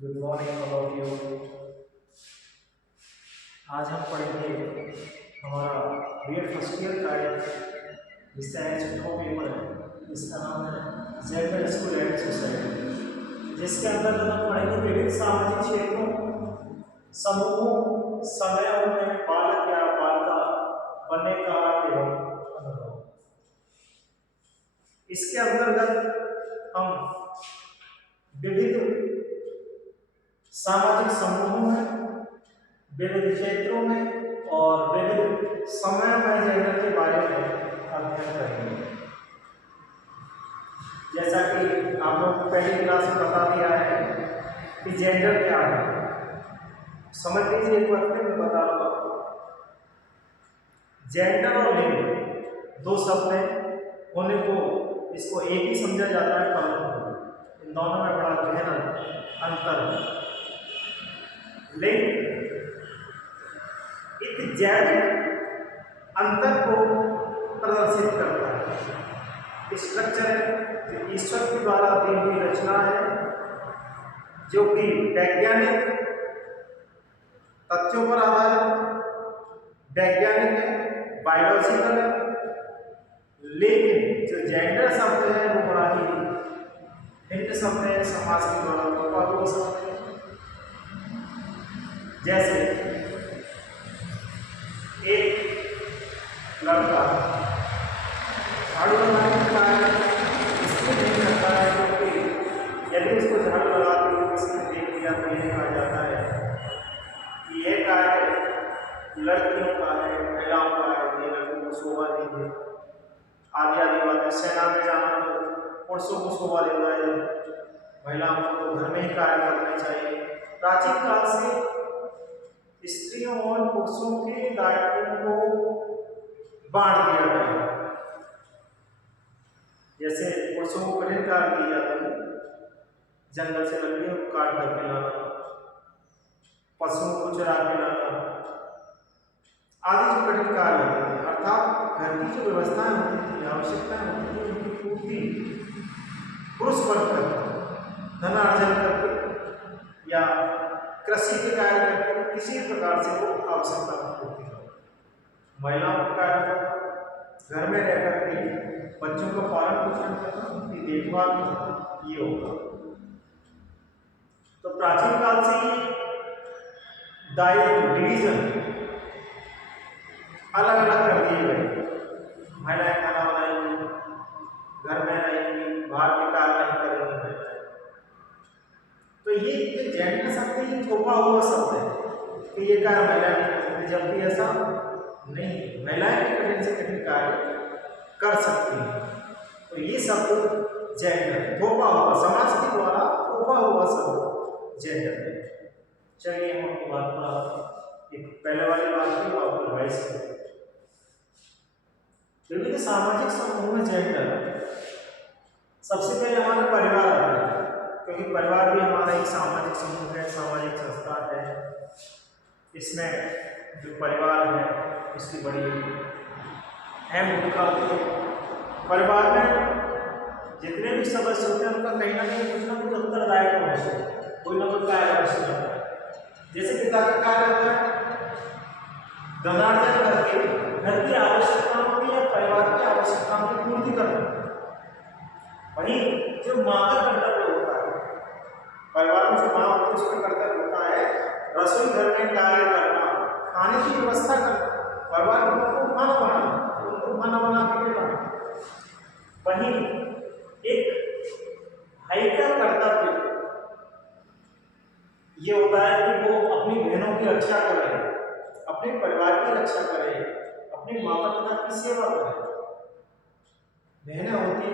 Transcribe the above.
Good morning all of you. आज हम पढ़ेंगे हमारा बीएड फर्स्ट ईयर का एक जिसका है छठवां पेपर है, जिसका नाम है जेड स्कूल एंड सोसाइटी, जिसके अंदर हम पढ़ेंगे विभिन्न सामाजिक क्षेत्रों, समूहों, समयों में बालक या बालिका बनने का अर्थ एवं अनुभव। इसके अंतर्गत हम विविध सामाजिक समूहों में, विविध क्षेत्रों में और विविध समय में जेंडर के बारे में अध्ययन करेंगे। जैसा कि आप लोग को पहली क्लास में बता दिया है कि जेंडर क्या है, समझ लीजिए एक बार फिर मैं बता रहा हूँ। जेंडर और लिंग दो शब्द हैं, होने को इसको एक ही समझा जाता है, परंतु इन दोनों में बड़ा गहरा अंतर है। लिंग एक जैविक अंतर को प्रदर्शित करता है। स्ट्रक्चर ईश्वर के द्वारा दी हुई रचना है, जो कि वैज्ञानिक तथ्यों पर आधारित वैज्ञानिक है, बायोलॉजिकल है। लेकिन जो जेंडर शब्द है वो बड़ा ही भिन्न शब्द है, समाज के द्वारा थोपा हुआ शब्द है। जैसे एक लड़का झाड़ू लगाने का कार्य इसलिए नहीं करता है क्योंकि यदि उसको झाड़ू लगाते हुए किसी ने देख लिया तो यह कहा जाता है कि यह कार्य लड़कियों का है, महिलाओं का है, ये लड़कों को शोभा देंगे, आदि आदि बातें। सेना में जाना तो पुरुषों को शोभा देता है, महिलाओं को तो घर में ही कार्य करना चाहिए। प्राचीन काल से स्त्रियों और पुरुषों के दायित्वों को बांट दिया गया। जैसे पुरुषों को कठिन कार्य दिए जाते हैं, जंगल से लकड़ियों को काट करके लाना, पशुओं को चरा के लाना, आदि जो कठिन कार्य होते थे। अर्थात घर की जो व्यवस्थाएं होती थी, आवश्यकताएं होती थी, उनकी पूर्ति पुरुष वर्ग करते, धनार्जन करके या कृषि के कार्य करके किसी प्रकार से वो आवश्यकता होती है। महिलाओं का कार्य घर में रहकर के बच्चों का पालन पोषण करना, उनकी देखभाल करना, ये होगा। तो प्राचीन काल से ही दायित्व डिवीजन अलग अलग कर दिए गए। महिलाएं खाना बनाएंगी, घर में रहेंगी, बाहर के कार्य नहीं करेंगी। तो ये जो जेंडर शब्द है, ये थोपा हुआ शब्द है कि ये कार्य महिलाएं नहीं कर सकती, जबकि ऐसा नहीं, महिलाएं भी कठिन से कठिन कार्य कर सकती हैं। तो ये शब्द जेंडर थोपा हुआ, समाज के द्वारा थोपा हुआ शब्द जेंडर है। चलिए हम अपनी बात पर एक पहले वाली बात की और रिवाइज करें। विभिन्न सामाजिक समूह में जेंडर सबसे पहले हमारा परिवार आता है, क्योंकि परिवार भी हमारा एक सामाजिक समूह है, सामाजिक संस्था है। इसमें जो परिवार है इसकी बड़ी अहम भूमिका होती है। परिवार में जितने भी सदस्य होते हैं उनका कहीं ना कहीं कुछ ना कुछ उत्तरदायित्व होता है, कोई ना कोई कार्य अवश्य होता है। जैसे पिता का कार्य होता है धनार्जन करके घर की आवश्यकताओं की या परिवार की आवश्यकताओं की पूर्ति करना। वहीं जो माँ का कर्तव्य होता है, परिवार में जो माँ होती है उसका कर्तव्य होता है रसोई घर में कार्य करना, खाने की व्यवस्था करना, परिवार के लोगों को खाना बनाना, उनको खाना बना के खिलाना। वहीं एक भाई का कर्तव्य ये होता है कि वो अपनी बहनों की रक्षा करे, अपने परिवार की रक्षा करे, अपने माता पिता की सेवा करे। बहनें होती